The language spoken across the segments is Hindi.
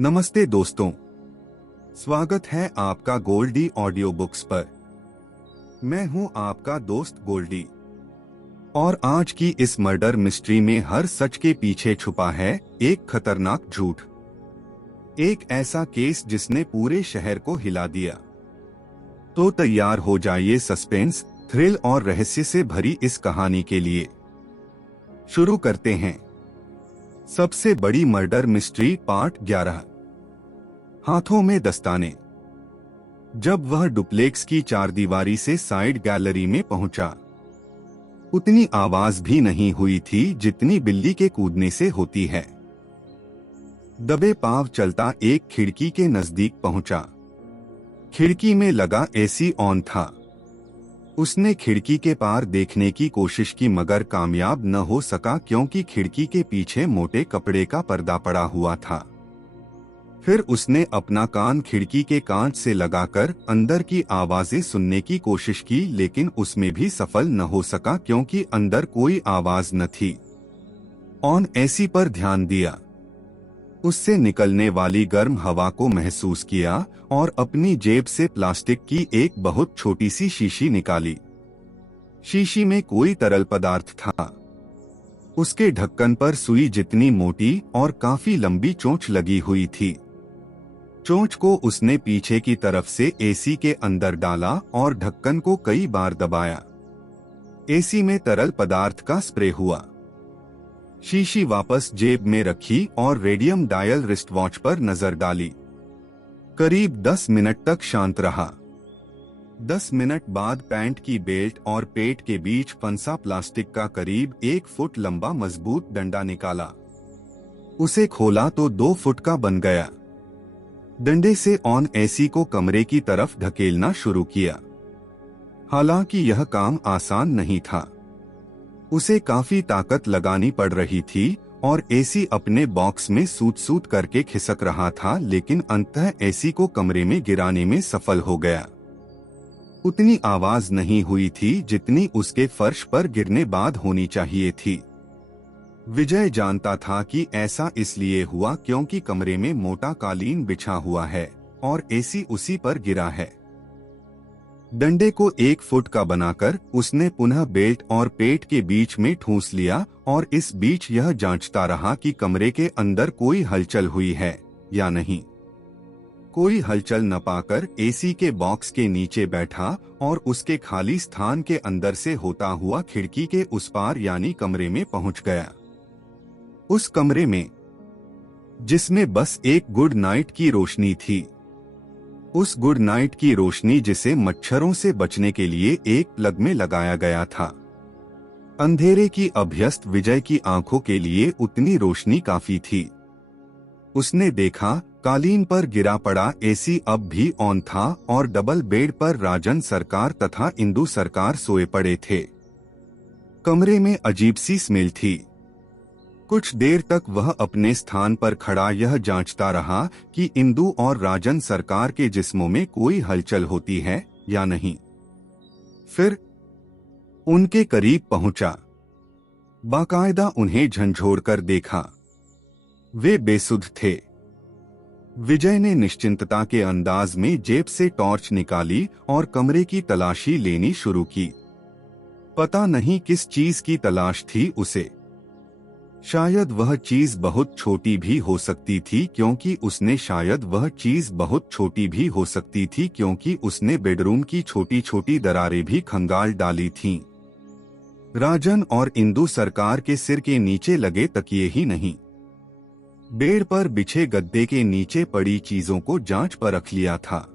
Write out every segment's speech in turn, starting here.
नमस्ते दोस्तों, स्वागत है आपका गोल्डी ऑडियो बुक्स पर। मैं हूं आपका दोस्त गोल्डी और आज की इस मर्डर मिस्ट्री में हर सच के पीछे छुपा है एक खतरनाक झूठ। एक ऐसा केस जिसने पूरे शहर को हिला दिया। तो तैयार हो जाइए सस्पेंस, थ्रिल और रहस्य से भरी इस कहानी के लिए। शुरू करते हैं। सबसे बड़ी मर्डर मिस्ट्री पार्ट 11। हाथों में दस्ताने। जब वह डुप्लेक्स की चारदीवारी से साइड गैलरी में पहुंचा, उतनी आवाज भी नहीं हुई थी जितनी बिल्ली के कूदने से होती है। दबे पांव चलता एक खिड़की के नजदीक पहुंचा। खिड़की में लगा एसी ऑन था। उसने खिड़की के पार देखने की कोशिश की मगर कामयाब न हो सका क्योंकि खिड़की के पीछे मोटे कपड़े का पर्दा पड़ा हुआ था। फिर उसने अपना कान खिड़की के कांच से लगाकर अंदर की आवाजें सुनने की कोशिश की लेकिन उसमें भी सफल न हो सका क्योंकि अंदर कोई आवाज न थी। ऑन एसी पर ध्यान दिया, उससे निकलने वाली गर्म हवा को महसूस किया और अपनी जेब से प्लास्टिक की एक बहुत छोटी सी शीशी निकाली। शीशी में कोई तरल पदार्थ था। उसके ढक्कन पर सुई जितनी मोटी और काफी लंबी चोंच लगी हुई थी। चोंच को उसने पीछे की तरफ से एसी के अंदर डाला और ढक्कन को कई बार दबाया। एसी में तरल पदार्थ का स्प्रे हुआ। शीशी वापस जेब में रखी और रेडियम डायल रिस्ट वॉच पर नजर डाली। करीब 10 मिनट तक शांत रहा। 10 मिनट बाद पैंट की बेल्ट और पेट के बीच फंसा प्लास्टिक का करीब 1 फुट लंबा मजबूत डंडा निकाला। उसे खोला तो 2 फुट का बन गया। डंडे से ऑन एसी को कमरे की तरफ ढकेलना शुरू किया। हालांकि यह काम आसान नहीं था। उसे काफी ताकत लगानी पड़ रही थी और एसी अपने बॉक्स में सूत करके खिसक रहा था, लेकिन अंततः एसी को कमरे में गिराने में सफल हो गया। उतनी आवाज नहीं हुई थी जितनी उसके फर्श पर गिरने बाद होनी चाहिए थी। विजय जानता था कि ऐसा इसलिए हुआ क्योंकि कमरे में मोटा कालीन बिछा हुआ है और एसी उसी पर गिरा है। डंडे को 1 फुट का बनाकर उसने पुनः बेल्ट और पेट के बीच में ठूंस लिया और इस बीच यह जांचता रहा कि कमरे के अंदर कोई हलचल हुई है या नहीं। कोई हलचल न पाकर एसी के बॉक्स के नीचे बैठा और उसके खाली स्थान के अंदर से होता हुआ खिड़की के उस पार यानी कमरे में पहुंच गया। उस कमरे में जिसमें बस एक गुड नाइट की रोशनी थी। उस गुड नाइट की रोशनी जिसे मच्छरों से बचने के लिए एक प्लग में लगाया गया था। अंधेरे की अभ्यस्त विजय की आंखों के लिए उतनी रोशनी काफी थी। उसने देखा कालीन पर गिरा पड़ा एसी अब भी ऑन था और डबल बेड पर राजन सरकार तथा इंदु सरकार सोए पड़े थे। कमरे में अजीब सी स्मेल थी। कुछ देर तक वह अपने स्थान पर खड़ा यह जांचता रहा कि इंदु और राजन सरकार के जिस्मों में कोई हलचल होती है या नहीं। फिर उनके करीब पहुंचा। बाकायदा उन्हें झंझोड़कर देखा। वे बेसुध थे। विजय ने निश्चिंतता के अंदाज में जेब से टॉर्च निकाली और कमरे की तलाशी लेनी शुरू की। पता नहीं किस चीज की तलाश थी उसे। शायद वह चीज बहुत छोटी भी हो सकती थी क्योंकि उसने बेडरूम की छोटी छोटी दरारें भी खंगाल डाली थीं। राजन और इंदु सरकार के सिर के नीचे लगे तकिए ही नहीं, बेड पर बिछे गद्दे के नीचे पड़ी चीजों को जांच परख लिया था।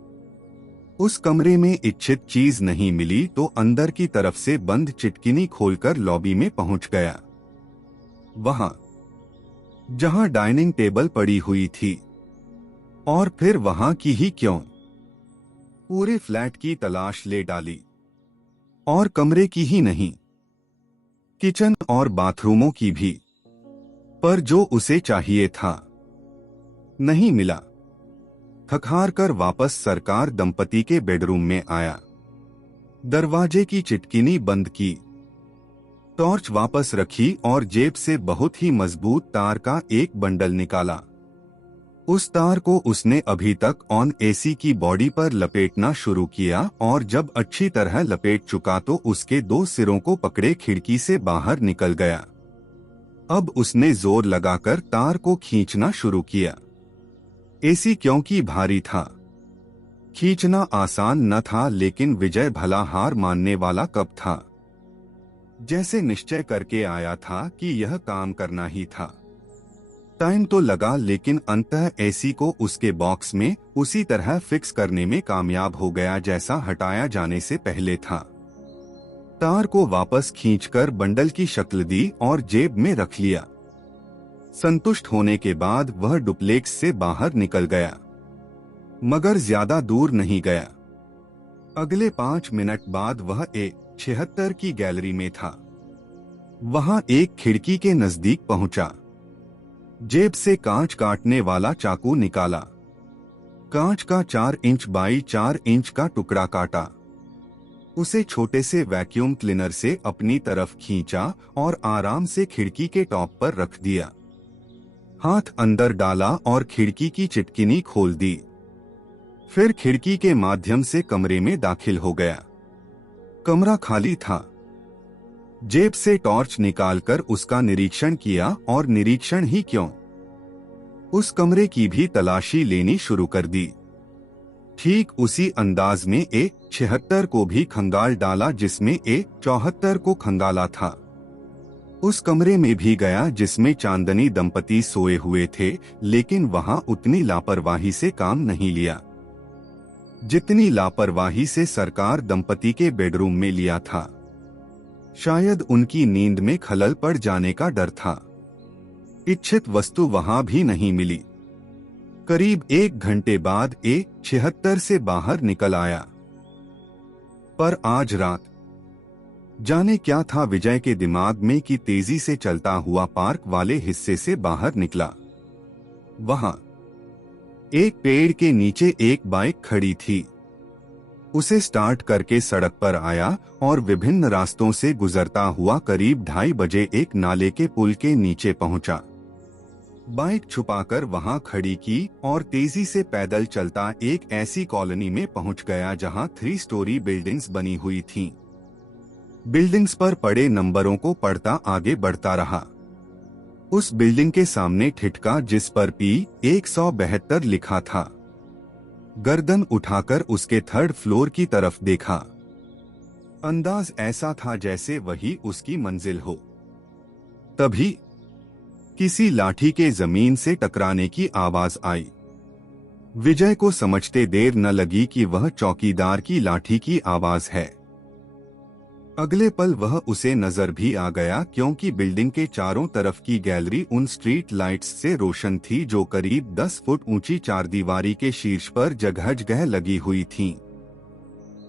उस कमरे में इच्छित चीज नहीं मिली तो अंदर की तरफ से बंद चिटकिनी खोलकर लॉबी में पहुंच गया। वहां जहां डाइनिंग टेबल पड़ी हुई थी, और फिर वहां की ही क्यों, पूरे फ्लैट की तलाश ले डाली और कमरे की ही नहीं, किचन और बाथरूमों की भी, पर जो उसे चाहिए था नहीं मिला। थक-हार कर वापस सरकार दंपति के बेडरूम में आया। दरवाजे की चिटकिनी बंद की, टॉर्च वापस रखी और जेब से बहुत ही मजबूत तार का एक बंडल निकाला। उस तार को उसने अभी तक ऑन एसी की बॉडी पर लपेटना शुरू किया और जब अच्छी तरह लपेट चुका तो उसके 2 सिरों को पकड़े खिड़की से बाहर निकल गया। अब उसने जोर लगाकर तार को खींचना शुरू किया। एसी क्योंकि भारी था, खींचना आसान न था, लेकिन विजय भला हार मानने वाला कब था। जैसे निश्चय करके आया था कि यह काम करना ही था। टाइम तो लगा, लेकिन अंततः एसी को उसके बॉक्स में उसी तरह फिक्स करने में कामयाब हो गया जैसा हटाया जाने से पहले था। तार को वापस खींचकर बंडल की शक्ल दी और जेब में रख लिया। संतुष्ट होने के बाद वह डुप्लेक्स से बाहर निकल गया, मगर ज्यादा दूर नहीं गया। अगले 5 मिनट बाद वह A76 की गैलरी में था। वहां एक खिड़की के नजदीक पहुंचा। जेब से कांच काटने वाला चाकू निकाला। कांच का 4 इंच बाई 4 इंच का टुकड़ा काटा। उसे छोटे से वैक्यूम क्लीनर से अपनी तरफ खींचा और आराम से खिड़की के टॉप पर रख दिया। हाथ अंदर डाला और खिड़की की चिटकिनी खोल दी। फिर खिड़की के माध्यम से कमरे में दाखिल हो गया। कमरा खाली था। जेब से टॉर्च निकालकर उसका निरीक्षण किया, और निरीक्षण ही क्यों, उस कमरे की भी तलाशी लेनी शुरू कर दी। ठीक उसी अंदाज में A76 को भी खंगाल डाला जिसमें A74 को खंगाला था। उस कमरे में भी गया जिसमें चांदनी दंपति सोए हुए थे, लेकिन वहां उतनी लापरवाही से काम नहीं लिया जितनी लापरवाही से सरकार दंपति के बेडरूम में लिया था। शायद उनकी नींद में खलल पड़ जाने का डर था। इच्छित वस्तु वहां भी नहीं मिली। करीब 1 घंटे बाद A76 से बाहर निकल आया। पर आज रात जाने क्या था विजय के दिमाग में कि तेजी से चलता हुआ पार्क वाले हिस्से से बाहर निकला। वहां एक पेड़ के नीचे एक बाइक खड़ी थी। उसे स्टार्ट करके सड़क पर आया और विभिन्न रास्तों से गुजरता हुआ करीब 2:30 बजे एक नाले के पुल के नीचे पहुंचा। बाइक छुपाकर वहां खड़ी की और तेजी से पैदल चलता एक ऐसी कॉलोनी में पहुंच गया जहां 3 स्टोरी बिल्डिंग्स बनी हुई थीं। बिल्डिंग्स पर पड़े नंबरों को पढ़ता आगे बढ़ता रहा। उस बिल्डिंग के सामने ठिठका जिस पर P172 लिखा था। गर्दन उठाकर उसके 3rd फ्लोर की तरफ देखा। अंदाज ऐसा था जैसे वही उसकी मंजिल हो। तभी किसी लाठी के जमीन से टकराने की आवाज आई। विजय को समझते देर न लगी कि वह चौकीदार की लाठी की आवाज है। अगले पल वह उसे नजर भी आ गया, क्योंकि बिल्डिंग के चारों तरफ की गैलरी उन स्ट्रीट लाइट्स से रोशन थी जो करीब 10 फुट ऊंची चारदीवारी के शीर्ष पर जगह जगह लगी हुई थीं।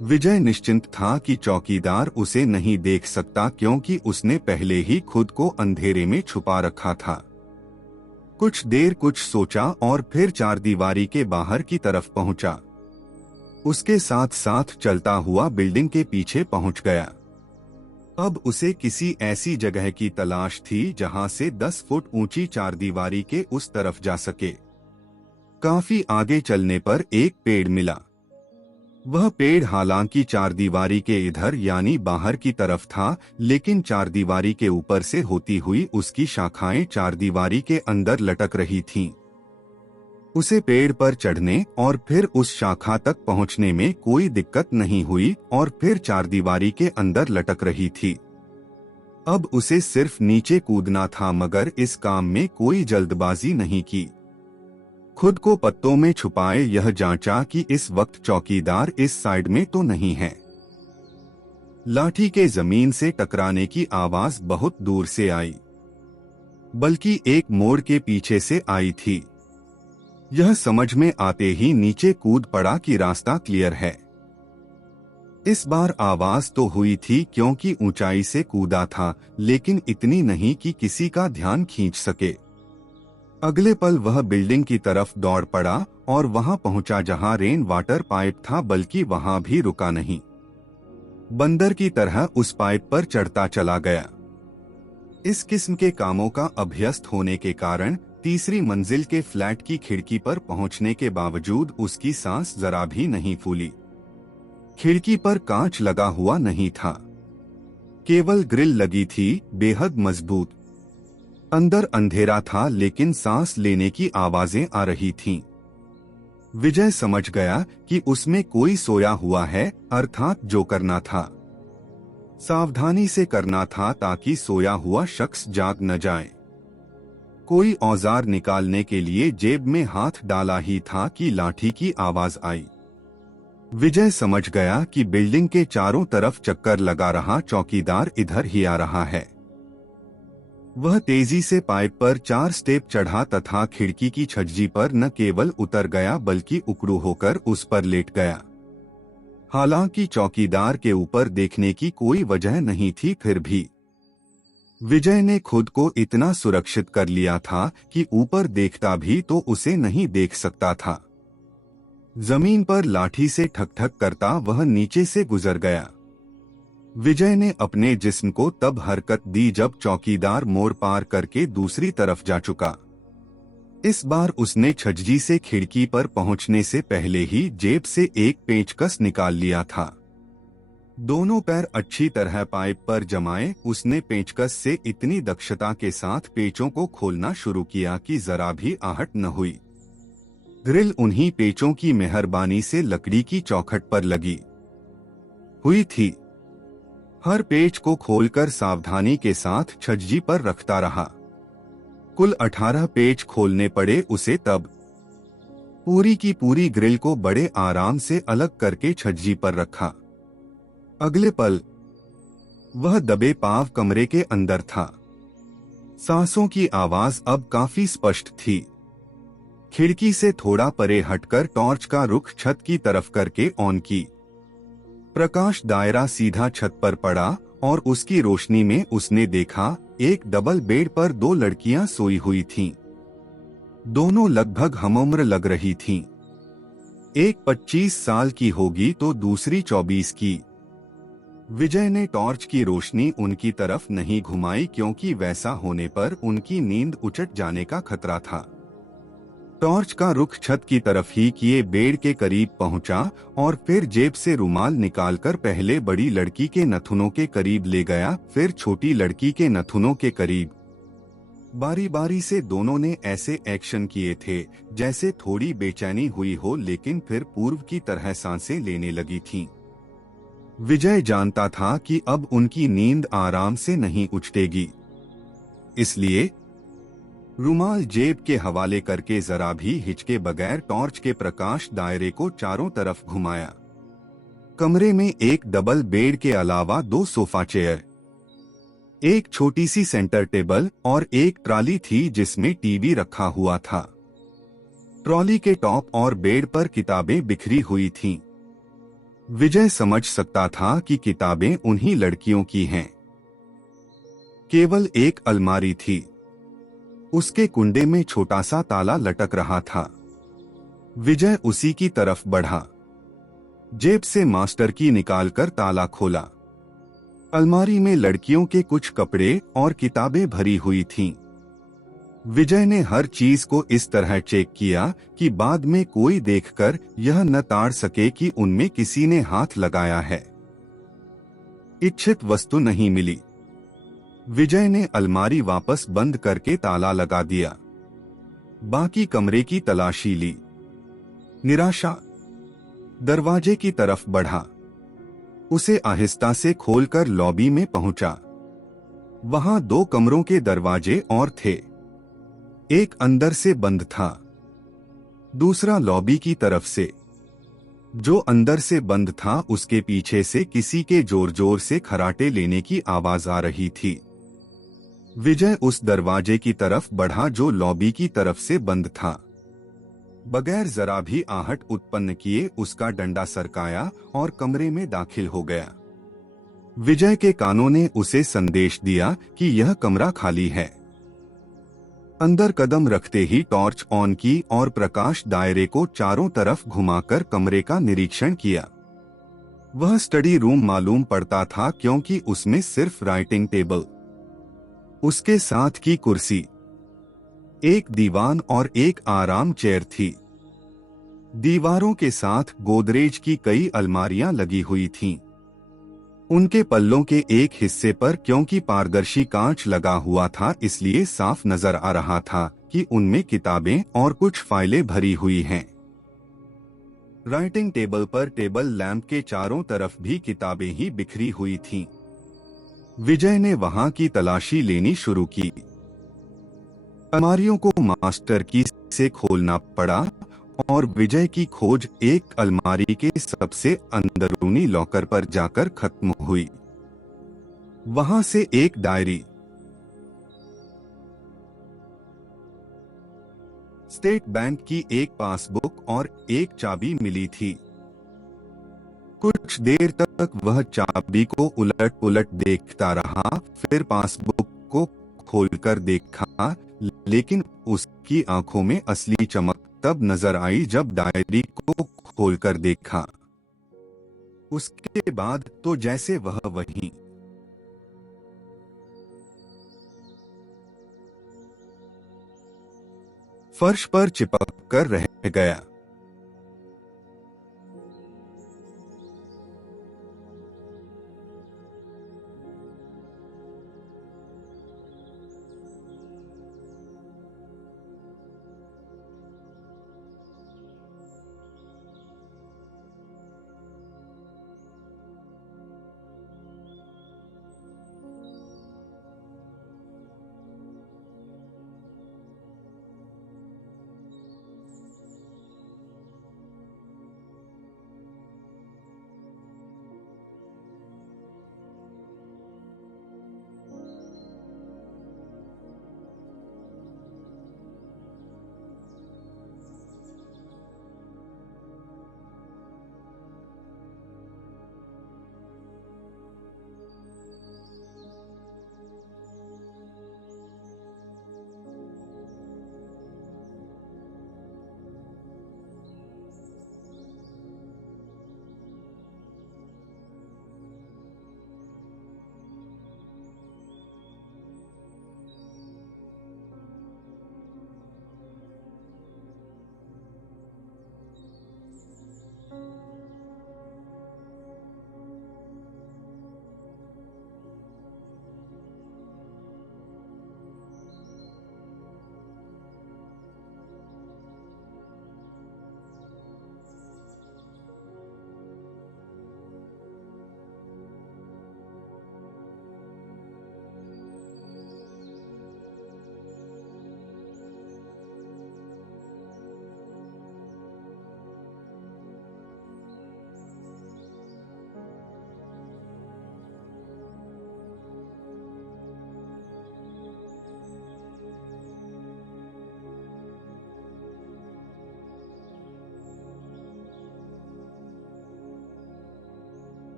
विजय निश्चिंत था कि चौकीदार उसे नहीं देख सकता, क्योंकि उसने पहले ही खुद को अंधेरे में छुपा रखा था। कुछ देर कुछ सोचा और फिर चारदीवारी के बाहर की तरफ पहुंचा। उसके साथ साथ चलता हुआ बिल्डिंग के पीछे पहुंच गया। अब उसे किसी ऐसी जगह की तलाश थी जहां से 10 फुट ऊंची चारदीवारी के उस तरफ जा सके। काफी आगे चलने पर एक पेड़ मिला। वह पेड़ हालांकि चारदीवारी के इधर यानी बाहर की तरफ था, लेकिन चारदीवारी के ऊपर से होती हुई उसकी शाखाएं चारदीवारी के अंदर लटक रही थीं। उसे पेड़ पर चढ़ने और फिर उस शाखा तक पहुंचने में कोई दिक्कत नहीं हुई और फिर चारदीवारी के अंदर लटक रही थी। अब उसे सिर्फ नीचे कूदना था, मगर इस काम में कोई जल्दबाजी नहीं की। खुद को पत्तों में छुपाए यह जांचा कि इस वक्त चौकीदार इस साइड में तो नहीं है। लाठी के जमीन से टकराने की आवाज बहुत दूर से आई, बल्कि एक मोड़ के पीछे से आई थी। यह समझ में आते ही नीचे कूद पड़ा कि रास्ता क्लियर है। इस बार आवाज तो हुई थी क्योंकि ऊंचाई से कूदा था, लेकिन इतनी नहीं कि किसी का ध्यान खींच सके। अगले पल वह बिल्डिंग की तरफ दौड़ पड़ा और वहां पहुंचा जहां रेन वाटर पाइप था, बल्कि वहां भी रुका नहीं। बंदर की तरह उस पाइप पर चढ़ता चला गया। इस किस्म के कामों का अभ्यस्त होने के कारण तीसरी मंजिल के फ्लैट की खिड़की पर पहुंचने के बावजूद उसकी सांस जरा भी नहीं फूली। खिड़की पर कांच लगा हुआ नहीं था, केवल ग्रिल लगी थी, बेहद मजबूत। अंदर अंधेरा था लेकिन सांस लेने की आवाजें आ रही थीं। विजय समझ गया कि उसमें कोई सोया हुआ है, अर्थात जो करना था सावधानी से करना था ताकि सोया हुआ शख्स जाग न जाए। कोई औजार निकालने के लिए जेब में हाथ डाला ही था कि लाठी की आवाज आई। विजय समझ गया कि बिल्डिंग के चारों तरफ चक्कर लगा रहा चौकीदार इधर ही आ रहा है। वह तेजी से पाइप पर 4 स्टेप चढ़ा तथा खिड़की की छज्जी पर न केवल उतर गया बल्कि उकड़ू होकर उस पर लेट गया। हालांकि चौकीदार के ऊपर देखने की कोई वजह नहीं थी, फिर भी विजय ने खुद को इतना सुरक्षित कर लिया था कि ऊपर देखता भी तो उसे नहीं देख सकता था। जमीन पर लाठी से ठक ठक करता वह नीचे से गुजर गया। विजय ने अपने जिस्म को तब हरकत दी जब चौकीदार मोड़ पार करके दूसरी तरफ जा चुका। इस बार उसने छज्जी से खिड़की पर पहुंचने से पहले ही जेब से एक पेंचकस निकाल लिया था। दोनों पैर अच्छी तरह पाइप पर जमाए उसने पेंचकस से इतनी दक्षता के साथ पेचों को खोलना शुरू किया कि जरा भी आहट न हुई। ग्रिल उन्हीं पेचों की मेहरबानी से लकड़ी की चौखट पर लगी हुई थी। हर पेच को खोलकर सावधानी के साथ छज्जी पर रखता रहा। कुल 18 पेच खोलने पड़े उसे तब। पूरी की पूरी ग्रिल को बड़े आराम से अलग करके छज्जी पर रखा। अगले पल वह दबे पांव कमरे के अंदर था। सांसों की आवाज अब काफी स्पष्ट थी। खिड़की से थोड़ा परे हटकर टॉर्च का रुख छत की तरफ करके ऑन की। प्रकाश दायरा सीधा छत पर पड़ा और उसकी रोशनी में उसने देखा एक डबल बेड पर 2 लड़कियां सोई हुई थीं। दोनों लगभग हमउम्र लग रही थीं। एक 25 साल की होगी तो दूसरी 24 की। विजय ने टॉर्च की रोशनी उनकी तरफ नहीं घुमाई क्योंकि वैसा होने पर उनकी नींद उचट जाने का खतरा था। टॉर्च का रुख छत की तरफ ही किए बेड के करीब पहुंचा और फिर जेब से रुमाल निकालकर पहले बड़ी लड़की के नथुनों के करीब ले गया, फिर छोटी लड़की के नथुनों के करीब। बारी बारी से दोनों ने ऐसे एक्शन किए थे जैसे थोड़ी बेचैनी हुई हो, लेकिन फिर पूर्व की तरह सांसें लेने लगी थीं। विजय जानता था कि अब उनकी नींद आराम से नहीं उछटेगी, इसलिए रुमाल जेब के हवाले करके जरा भी हिचके बगैर टॉर्च के प्रकाश दायरे को चारों तरफ घुमाया। कमरे में एक डबल बेड के अलावा 2 सोफा चेयर, एक छोटी सी सेंटर टेबल और एक ट्रॉली थी जिसमें टीवी रखा हुआ था। ट्रॉली के टॉप और बेड पर किताबें बिखरी हुई थीं। विजय समझ सकता था कि किताबें उन्हीं लड़कियों की हैं। केवल एक अलमारी थी, उसके कुंडे में छोटा सा ताला लटक रहा था। विजय उसी की तरफ बढ़ा, जेब से मास्टर की निकालकर ताला खोला। अलमारी में लड़कियों के कुछ कपड़े और किताबें भरी हुई थीं। विजय ने हर चीज को इस तरह चेक किया कि बाद में कोई देखकर यह न ताड़ सके कि उनमें किसी ने हाथ लगाया है। इच्छित वस्तु नहीं मिली। विजय ने अलमारी वापस बंद करके ताला लगा दिया। बाकी कमरे की तलाशी ली। निराशा दरवाजे की तरफ बढ़ा। उसे आहिस्ता से खोलकर लॉबी में पहुंचा। वहां 2 कमरों के दरवाजे और थे। एक अंदर से बंद था, दूसरा लॉबी की तरफ से। जो अंदर से बंद था उसके पीछे से किसी के जोर जोर से खराटे लेने की आवाज आ रही थी। विजय उस दरवाजे की तरफ बढ़ा जो लॉबी की तरफ से बंद था। बगैर जरा भी आहट उत्पन्न किए उसका डंडा सरकाया और कमरे में दाखिल हो गया। विजय के कानों ने उसे संदेश दिया कि यह कमरा खाली है। अंदर कदम रखते ही टॉर्च ऑन की और प्रकाश दायरे को चारों तरफ घुमाकर कमरे का निरीक्षण किया। वह स्टडी रूम मालूम पड़ता था क्योंकि उसमें सिर्फ राइटिंग टेबल, उसके साथ की कुर्सी, एक दीवान और एक आराम चेयर थी। दीवारों के साथ गोदरेज की कई अलमारियां लगी हुई थीं। उनके पल्लों के एक हिस्से पर क्योंकि पारदर्शी कांच लगा हुआ था, इसलिए साफ नजर आ रहा था कि उनमें किताबें और कुछ फाइलें भरी हुई हैं। राइटिंग टेबल पर टेबल लैंप के चारों तरफ भी किताबें ही बिखरी हुई थीं। विजय ने वहां की तलाशी लेनी शुरू की। अलमारियों को मास्टर की से खोलना पड़ा और विजय की खोज एक अलमारी के सबसे अंदरूनी लॉकर पर जाकर खत्म हुई। वहां से एक डायरी, स्टेट बैंक की एक पासबुक और एक चाबी मिली थी। कुछ देर तक वह चाबी को उलट पुलट देखता रहा, फिर पासबुक को खोलकर देखा, लेकिन उसकी आंखों में असली चमक तब नजर आई जब डायरी को खोलकर देखा। उसके बाद तो जैसे वह वहीं फर्श पर चिपक कर रह गया।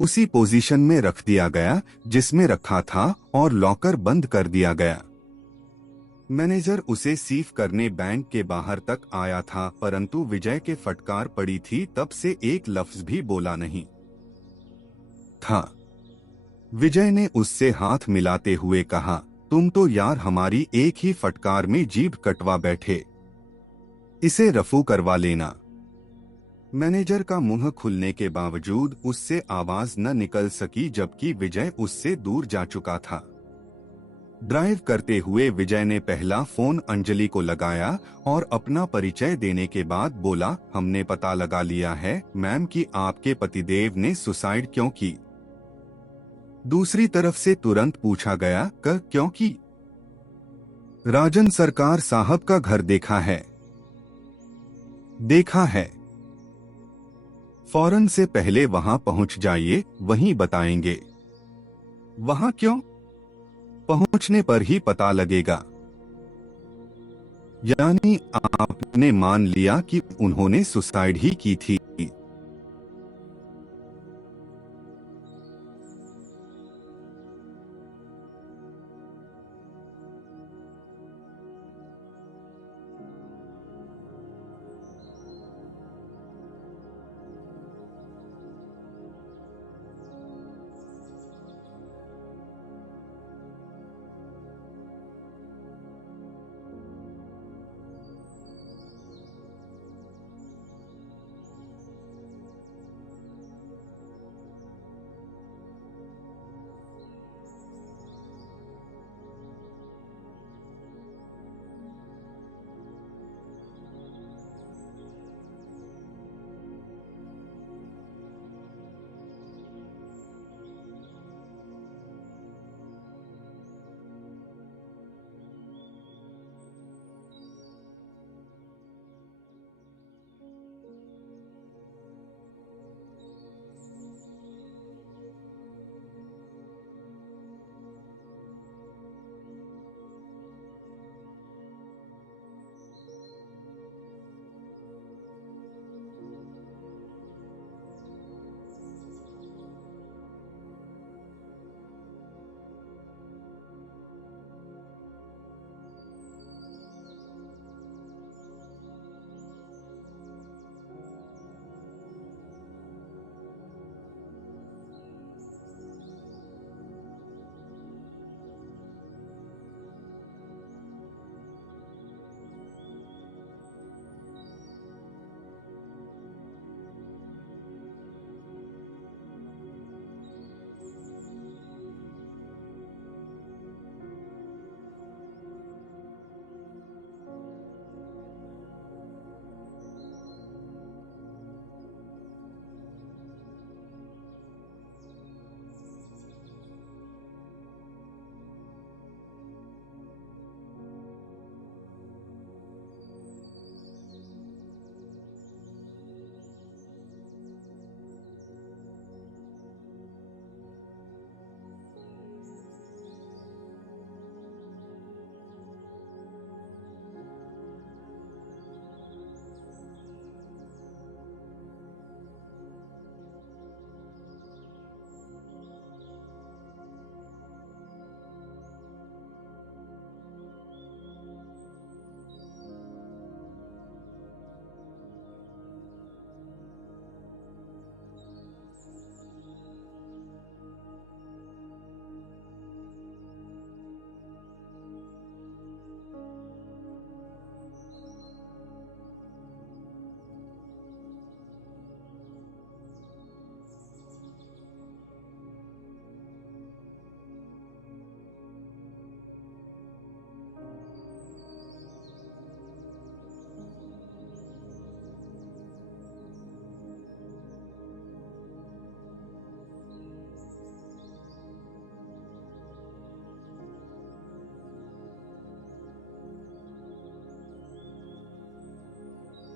उसी पोजीशन में रख दिया गया जिसमें रखा था और लॉकर बंद कर दिया गया। मैनेजर उसे सीफ करने बैंक के बाहर तक आया था, परंतु विजय के फटकार पड़ी थी, तब से एक लफ्ज भी बोला नहीं था। विजय ने उससे हाथ मिलाते हुए कहा, तुम तो यार हमारी एक ही फटकार में जीभ कटवा बैठे, इसे रफू करवा लेना। मैनेजर का मुंह खुलने के बावजूद उससे आवाज न निकल सकी, जबकि विजय उससे दूर जा चुका था। ड्राइव करते हुए विजय ने पहला फोन अंजलि को लगाया और अपना परिचय देने के बाद बोला, हमने पता लगा लिया है मैम कि आपके पतिदेव ने सुसाइड क्यों की। दूसरी तरफ से तुरंत पूछा गया, क्यों की? राजन सरकार साहब का घर देखा है। देखा है। फौरन से पहले वहां पहुंच जाइए, वहीं बताएंगे। वहां क्यों? पहुंचने पर ही पता लगेगा। यानी आपने मान लिया कि उन्होंने सुसाइड ही की थी।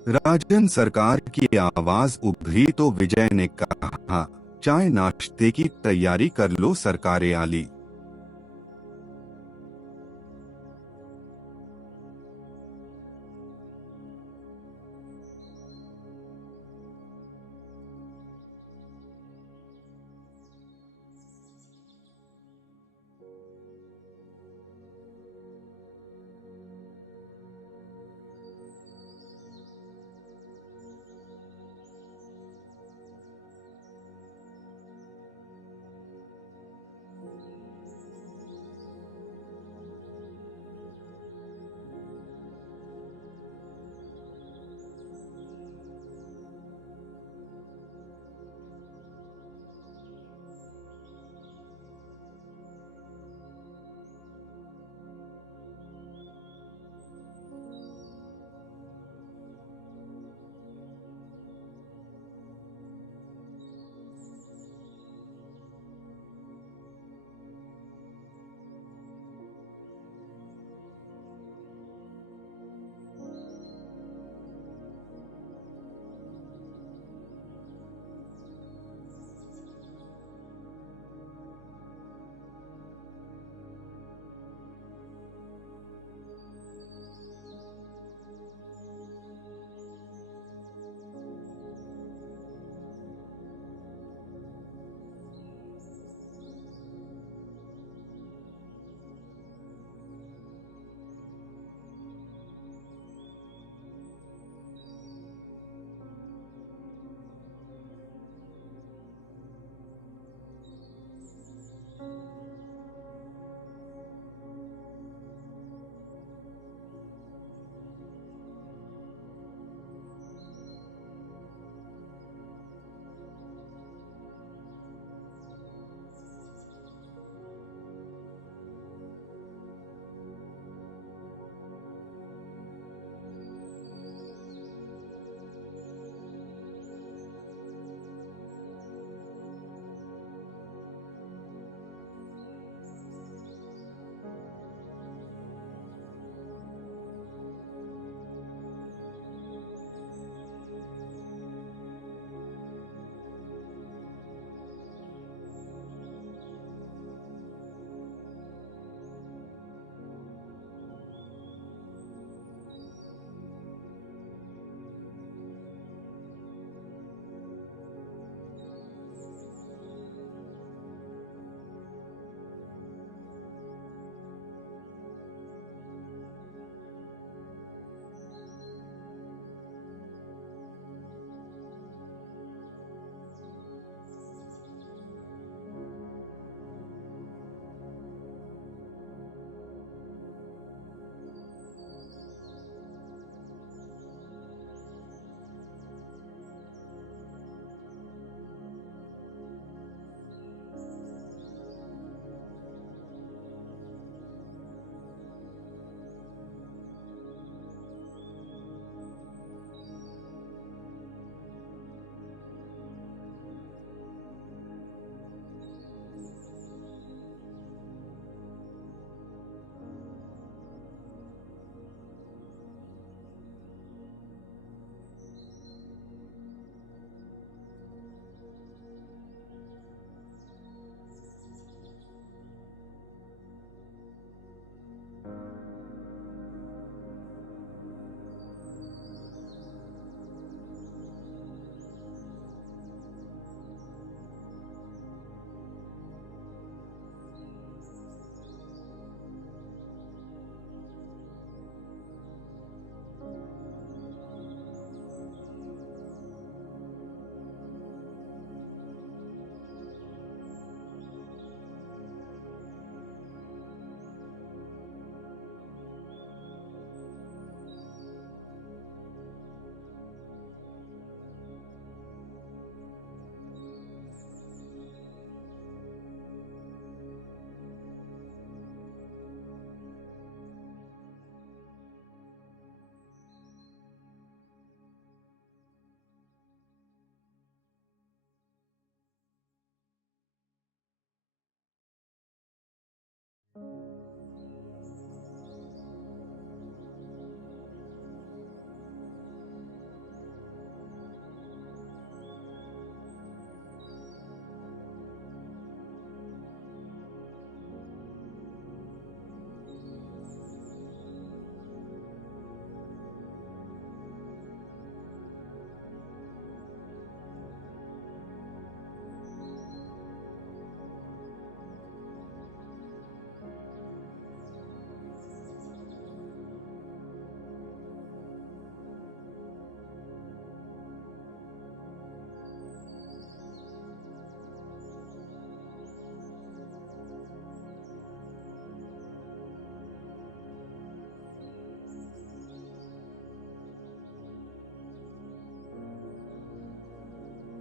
राजन सरकार की आवाज उभरी तो विजय ने कहा, चाय नाश्ते की तैयारी कर लो सरकारे आली।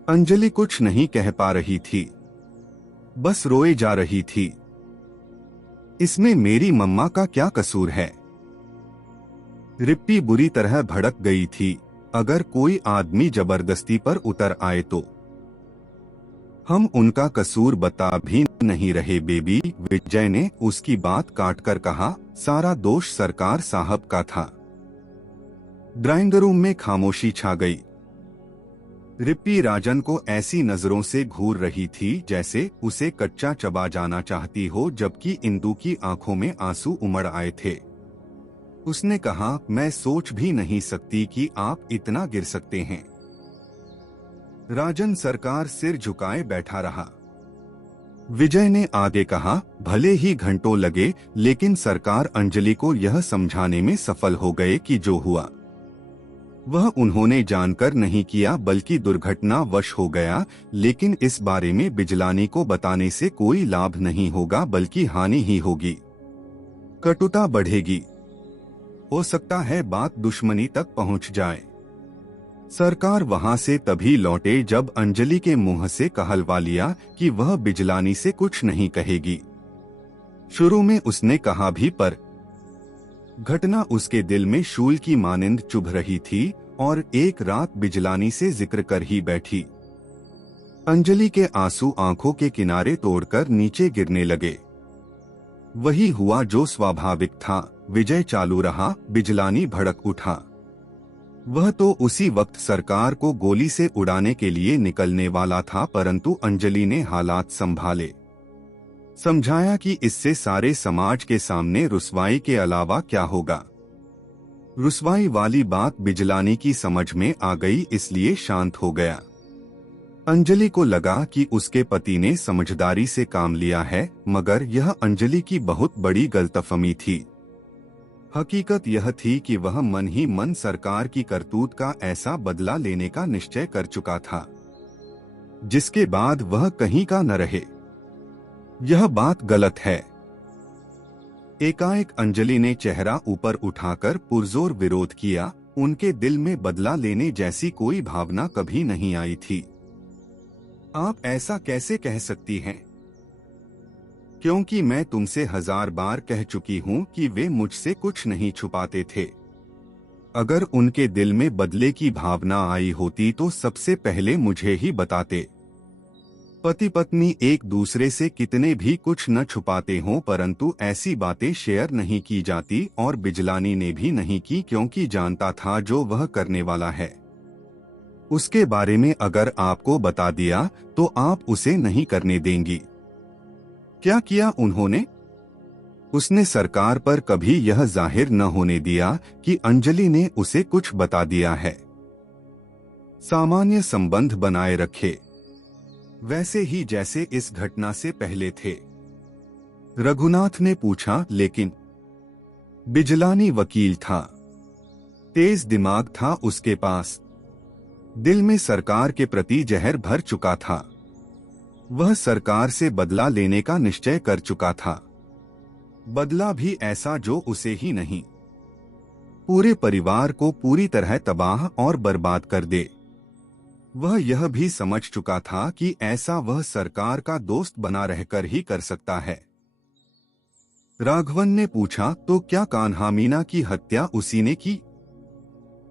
अंजलि कुछ नहीं कह पा रही थी, बस रोए जा रही थी। इसमें मेरी मम्मा का क्या कसूर है? रिप्पी बुरी तरह भड़क गई थी। अगर कोई आदमी जबरदस्ती पर उतर आए तो हम उनका कसूर बता भी नहीं रहे बेबी, विजय ने उसकी बात काटकर कहा। सारा दोष सरकार साहब का था। ड्राइंग रूम में खामोशी छा गई। रिप्पी राजन को ऐसी नजरों से घूर रही थी जैसे उसे कच्चा चबा जाना चाहती हो, जबकि इंदु की आंखों में आंसू उमड़ आए थे। उसने कहा, मैं सोच भी नहीं सकती कि आप इतना गिर सकते हैं। राजन सरकार सिर झुकाए बैठा रहा। विजय ने आगे कहा, भले ही घंटों लगे, लेकिन सरकार अंजलि को यह समझाने में सफल हो गए कि जो हुआ वह उन्होंने जानकर नहीं किया बल्कि दुर्घटनावश हो गया। लेकिन इस बारे में बिजलानी को बताने से कोई लाभ नहीं होगा बल्कि हानि ही होगी। कटुता बढ़ेगी। हो सकता है बात दुश्मनी तक पहुंच जाए। सरकार वहां से तभी लौटे जब अंजलि के मुंह से कहलवा लिया कि वह बिजलानी से कुछ नहीं कहेगी। शुरू में उसने कहा भी, पर घटना उसके दिल में शूल की मानिंद चुभ रही थी और एक रात बिजलानी से जिक्र कर ही बैठी। अंजलि के आंसू आंखों के किनारे तोड़कर नीचे गिरने लगे। वही हुआ जो स्वाभाविक था। विजय चालू रहा, बिजलानी भड़क उठा। वह तो उसी वक्त सरकार को गोली से उड़ाने के लिए निकलने वाला था, परंतु अंजलि ने हालात संभाले। समझाया कि इससे सारे समाज के सामने रुसवाई के अलावा क्या होगा। रुसवाई वाली बात बिजलानी की समझ में आ गई, इसलिए शांत हो गया। अंजलि को लगा कि उसके पति ने समझदारी से काम लिया है, मगर यह अंजलि की बहुत बड़ी गलतफहमी थी। हकीकत यह थी कि वह मन ही मन सरकार की करतूत का ऐसा बदला लेने का निश्चय कर चुका था जिसके बाद वह कहीं का न रहे। यह बात गलत है। एकाएक अंजलि ने चेहरा ऊपर उठाकर पुरजोर विरोध किया। उनके दिल में बदला लेने जैसी कोई भावना कभी नहीं आई थी। आप ऐसा कैसे कह सकती हैं? क्योंकि मैं तुमसे 1000 बार कह चुकी हूं कि वे मुझसे कुछ नहीं छुपाते थे। अगर उनके दिल में बदले की भावना आई होती तो सबसे पहले मुझे ही बताते। पति पत्नी एक दूसरे से कितने भी कुछ न छुपाते हों, परंतु ऐसी बातें शेयर नहीं की जाती, और बिजलानी ने भी नहीं की क्योंकि जानता था जो वह करने वाला है उसके बारे में अगर आपको बता दिया तो आप उसे नहीं करने देंगी। क्या किया उन्होंने? उसने सरकार पर कभी यह जाहिर न होने दिया कि अंजलि ने उसे कुछ बता दिया है। सामान्य संबंध बनाए रखे, वैसे ही जैसे इस घटना से पहले थे। रघुनाथ ने पूछा, लेकिन? बिजलानी वकील था, तेज दिमाग था उसके पास, दिल में सरकार के प्रति जहर भर चुका था। वह सरकार से बदला लेने का निश्चय कर चुका था। बदला भी ऐसा जो उसे ही नहीं, पूरे परिवार को पूरी तरह तबाह और बर्बाद कर दे। वह यह भी समझ चुका था कि ऐसा वह सरकार का दोस्त बना रहकर ही कर सकता है। राघवन ने पूछा, तो क्या कान्हा मीना की हत्या उसी ने की?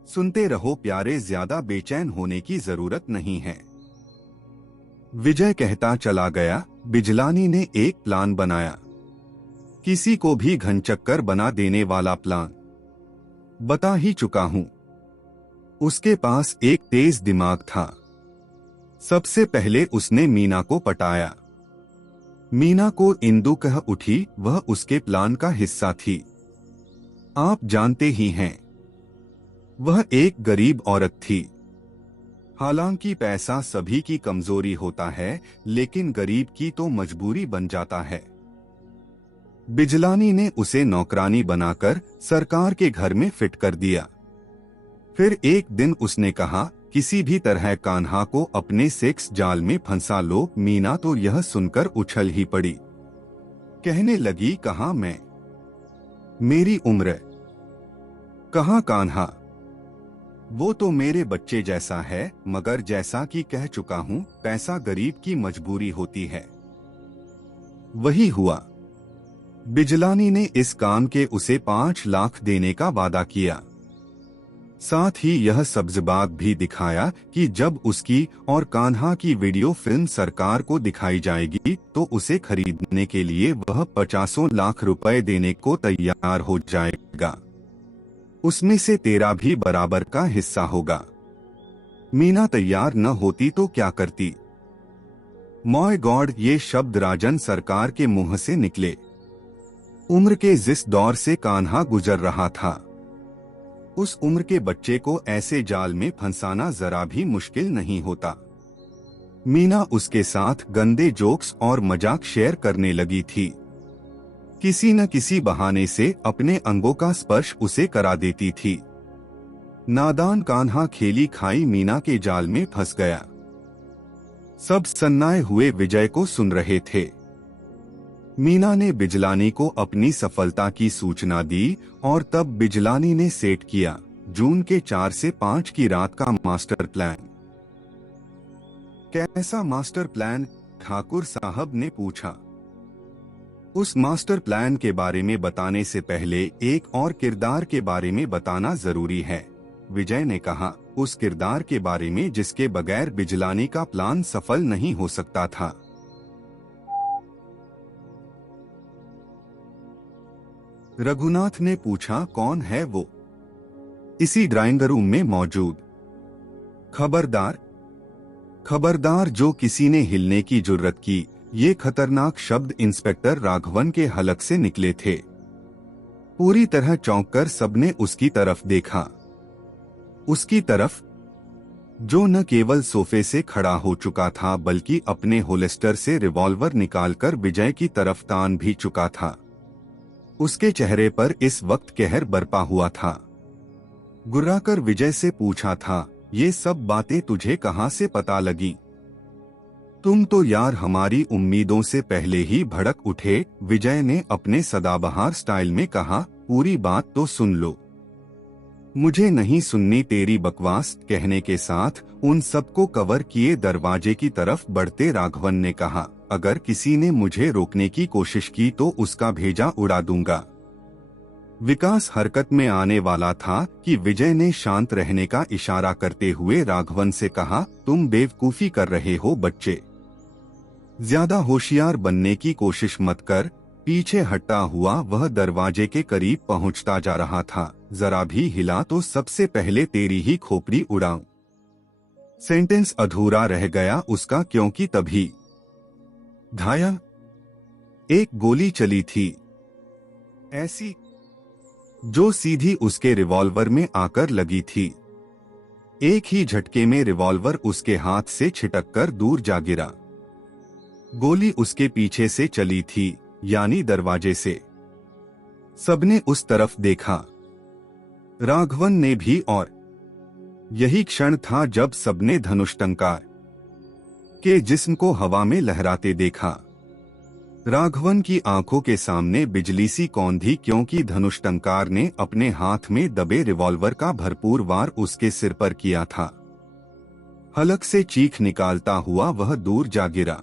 सुनते रहो प्यारे, ज्यादा बेचैन होने की जरूरत नहीं है। विजय कहता चला गया। बिजलानी ने एक प्लान बनाया, किसी को भी घनचक्कर बना देने वाला प्लान। बता ही चुका हूं। उसके पास एक तेज दिमाग था। सबसे पहले उसने मीना को पटाया। मीना को इंदु कह उठी, वह उसके प्लान का हिस्सा थी। आप जानते ही हैं, वह एक गरीब औरत थी। हालांकि पैसा सभी की कमजोरी होता है, लेकिन गरीब की तो मजबूरी बन जाता है। बिजलानी ने उसे नौकरानी बनाकर सरकार के घर में फिट कर दिया। फिर एक दिन उसने कहा, किसी भी तरह कान्हा को अपने सेक्स जाल में फंसा लो। मीना तो यह सुनकर उछल ही पड़ी। कहने लगी, कहाँ मैं, मेरी उम्र, कहाँ कान्हा। वो तो मेरे बच्चे जैसा है, मगर जैसा कि कह चुका हूँ, पैसा गरीब की मजबूरी होती है। वही हुआ। बिजलानी ने इस काम के उसे 5 लाख देने का वादा किया। साथ ही यह सब्ज बाग भी दिखाया कि जब उसकी और कान्हा की वीडियो फिल्म सरकार को दिखाई जाएगी तो उसे खरीदने के लिए वह 50 लाख रुपए देने को तैयार हो जाएगा। उसमें से तेरा भी बराबर का हिस्सा होगा। मीना तैयार न होती तो क्या करती? माय गॉड, ये शब्द राजन सरकार के मुंह से निकले। उम्र के जिस दौर से कान्हा गुजर रहा था, उस उम्र के बच्चे को ऐसे जाल में फंसाना जरा भी मुश्किल नहीं होता। मीना उसके साथ गंदे जोक्स और मजाक शेयर करने लगी थी। किसी न किसी बहाने से अपने अंगों का स्पर्श उसे करा देती थी। नादान कान्हा खेली खाई मीना के जाल में फंस गया। सब सन्नाए हुए विजय को सुन रहे थे। मीना ने बिजलानी को अपनी सफलता की सूचना दी और तब बिजलानी ने सेट किया जून के 4 से 5 की रात का मास्टर प्लान। कैसा मास्टर प्लान? ठाकुर साहब ने पूछा। उस मास्टर प्लान के बारे में बताने से पहले एक और किरदार के बारे में बताना जरूरी है, विजय ने कहा। उस किरदार के बारे में जिसके बगैर बिजलानी का प्लान सफल नहीं हो सकता था। रघुनाथ ने पूछा, कौन है वो? इसी ड्राइंग रूम में मौजूद। खबरदार, खबरदार, जो किसी ने हिलने की जुर्रत की। ये खतरनाक शब्द इंस्पेक्टर राघवन के हलक से निकले थे। पूरी तरह चौंककर सबने उसकी तरफ देखा। उसकी तरफ जो न केवल सोफे से खड़ा हो चुका था बल्कि अपने होल्स्टर से रिवॉल्वर निकालकर विजय की तरफ तान भी चुका था। उसके चेहरे पर इस वक्त कहर बरपा हुआ था। गुर्राकर विजय से पूछा था, ये सब बातें तुझे कहां से पता लगी? तुम तो यार हमारी उम्मीदों से पहले ही भड़क उठे, विजय ने अपने सदाबहार स्टाइल में कहा। पूरी बात तो सुन लो। मुझे नहीं सुननी तेरी बकवास, कहने के साथ उन सबको कवर किए दरवाजे की तरफ बढ़ते राघवन ने कहा, अगर किसी ने मुझे रोकने की कोशिश की तो उसका भेजा उड़ा दूंगा। विकास हरकत में आने वाला था कि विजय ने शांत रहने का इशारा करते हुए राघवन से कहा, तुम बेवकूफी कर रहे हो बच्चे, ज्यादा होशियार बनने की कोशिश मत कर। पीछे हटता हुआ वह दरवाजे के करीब पहुंचता जा रहा था। जरा भी हिला तो सबसे पहले तेरी ही खोपड़ी उड़ाऊं। सेंटेंस अधूरा रह गया उसका, क्योंकि तभी धाया एक गोली चली थी, ऐसी जो सीधी उसके रिवॉल्वर में आकर लगी थी। एक ही झटके में रिवॉल्वर उसके हाथ से छिटककर दूर जा गिरा। गोली उसके पीछे से चली थी, यानी दरवाजे से। सबने उस तरफ देखा, राघवन ने भी, और यही क्षण था जब सबने धनुष्टंकार के जिस्म को हवा में लहराते देखा। राघवन की आंखों के सामने बिजली सी कौंधी, क्योंकि धनुष्टंकार ने अपने हाथ में दबे रिवॉल्वर का भरपूर वार उसके सिर पर किया था। हलक से चीख निकालता हुआ वह दूर जा गिरा।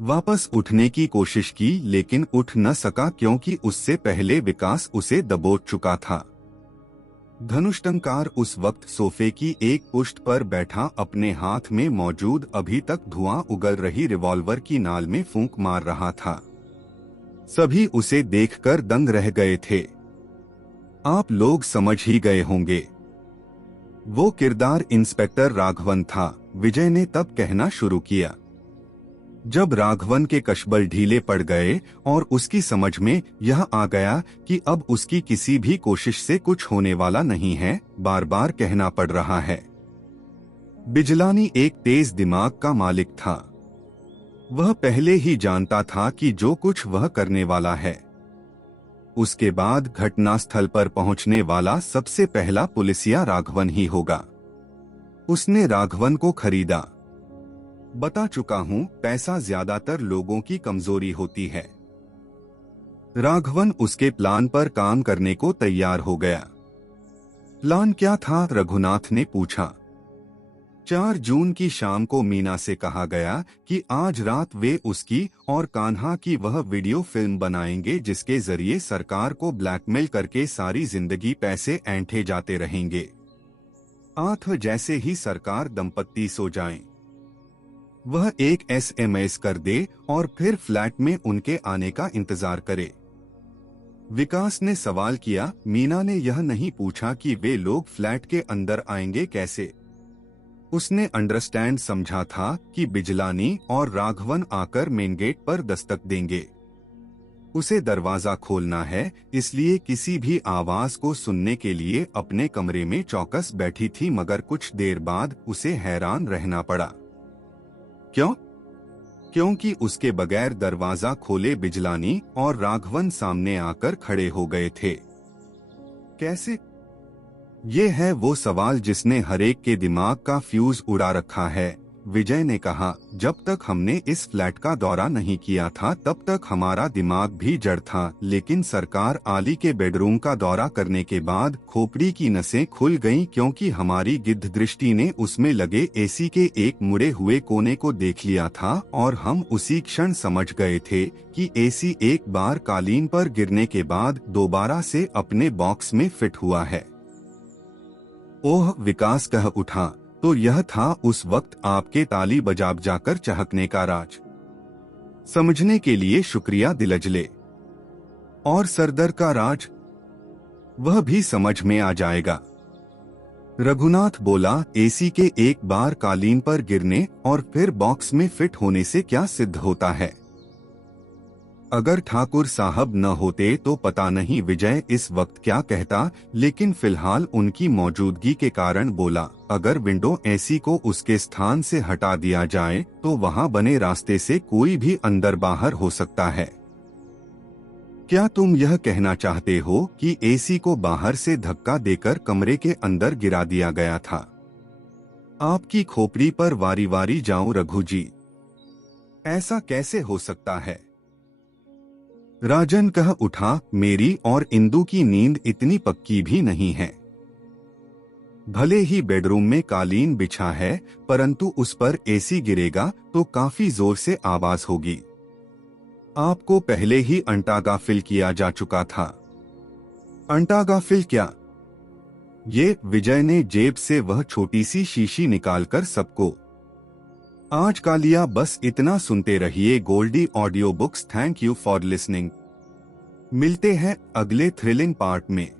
वापस उठने की कोशिश की लेकिन उठ न सका, क्योंकि उससे पहले विकास उसे दबोच चुका था। धनुष्टंकार उस वक्त सोफे की एक पुष्ट पर बैठा अपने हाथ में मौजूद अभी तक धुआं उगल रही रिवॉल्वर की नाल में फूंक मार रहा था। सभी उसे देखकर दंग रह गए थे। आप लोग समझ ही गए होंगे, वो किरदार इंस्पेक्टर राघवन था, विजय ने तब कहना शुरू किया। जब राघवन के कशबल ढीले पड़ गए और उसकी समझ में यह आ गया कि अब उसकी किसी भी कोशिश से कुछ होने वाला नहीं है, बार बार कहना पड़ रहा है। बिजलानी एक तेज दिमाग का मालिक था। वह पहले ही जानता था कि जो कुछ वह करने वाला है, उसके बाद घटनास्थल पर पहुंचने वाला सबसे पहला पुलिसिया राघवन ही होगा। उसने राघवन को खरीदा। बता चुका हूं, पैसा ज्यादातर लोगों की कमजोरी होती है। राघवन उसके प्लान पर काम करने को तैयार हो गया। प्लान क्या था? रघुनाथ ने पूछा। 4 जून की शाम को मीना से कहा गया कि आज रात वे उसकी और कान्हा की वह वीडियो फिल्म बनाएंगे जिसके जरिए सरकार को ब्लैकमेल करके सारी जिंदगी पैसे ऐंठे जाते रहेंगे। 8 जैसे ही सरकार दंपत्ति सो जाएं, वह एक SMS कर दे और फिर फ्लैट में उनके आने का इंतजार करे। विकास ने सवाल किया। मीना ने यह नहीं पूछा कि वे लोग फ्लैट के अंदर आएंगे कैसे। उसने अंडरस्टैंड समझा था कि बिजलानी और राघवन आकर मेन गेट पर दस्तक देंगे। उसे दरवाजा खोलना है, इसलिए किसी भी आवाज को सुनने के लिए अपने कमरे में चौकस बैठी थी, मगर कुछ देर बाद उसे हैरान रहना पड़ा। क्यों? क्योंकि उसके बगैर दरवाजा खोले बिजलानी और राघवन सामने आकर खड़े हो गए थे। कैसे? ये है वो सवाल जिसने हरेक के दिमाग का फ्यूज उड़ा रखा है। विजय ने कहा, जब तक हमने इस फ्लैट का दौरा नहीं किया था तब तक हमारा दिमाग भी जड़ था, लेकिन सरकार आली के बेडरूम का दौरा करने के बाद खोपड़ी की नसें खुल गईं, क्योंकि हमारी गिद्ध दृष्टि ने उसमें लगे AC के एक मुड़े हुए कोने को देख लिया था और हम उसी क्षण समझ गए थे कि AC एक बार कालीन पर गिरने के बाद दोबारा से अपने बॉक्स में फिट हुआ है। ओह, विकास कह उठा, तो यह था उस वक्त आपके ताली बजा जाकर चहकने का राज। समझने के लिए शुक्रिया दिलजले। और सरदर का राज? वह भी समझ में आ जाएगा। रघुनाथ बोला, AC के एक बार कालीन पर गिरने और फिर बॉक्स में फिट होने से क्या सिद्ध होता है? अगर ठाकुर साहब न होते तो पता नहीं विजय इस वक्त क्या कहता, लेकिन फिलहाल उनकी मौजूदगी के कारण बोला, अगर विंडो AC को उसके स्थान से हटा दिया जाए तो वहां बने रास्ते से कोई भी अंदर बाहर हो सकता है। क्या तुम यह कहना चाहते हो कि AC को बाहर से धक्का देकर कमरे के अंदर गिरा दिया गया था? आपकी खोपड़ी पर वारी वारी जाऊं रघु जी, ऐसा कैसे हो सकता है? राजन कह उठा, मेरी और इंदु की नींद इतनी पक्की भी नहीं है। भले ही बेडरूम में कालीन बिछा है, परंतु उस पर AC गिरेगा तो काफी जोर से आवाज होगी। आपको पहले ही अंटागाफिल किया जा चुका था। अंटागाफिल क्या? ये विजय ने जेब से वह छोटी सी शीशी निकालकर सबको। आज का लिया बस इतना। सुनते रहिए Goldy audio books. Thank you for listening. मिलते हैं अगले थ्रिलिंग पार्ट में।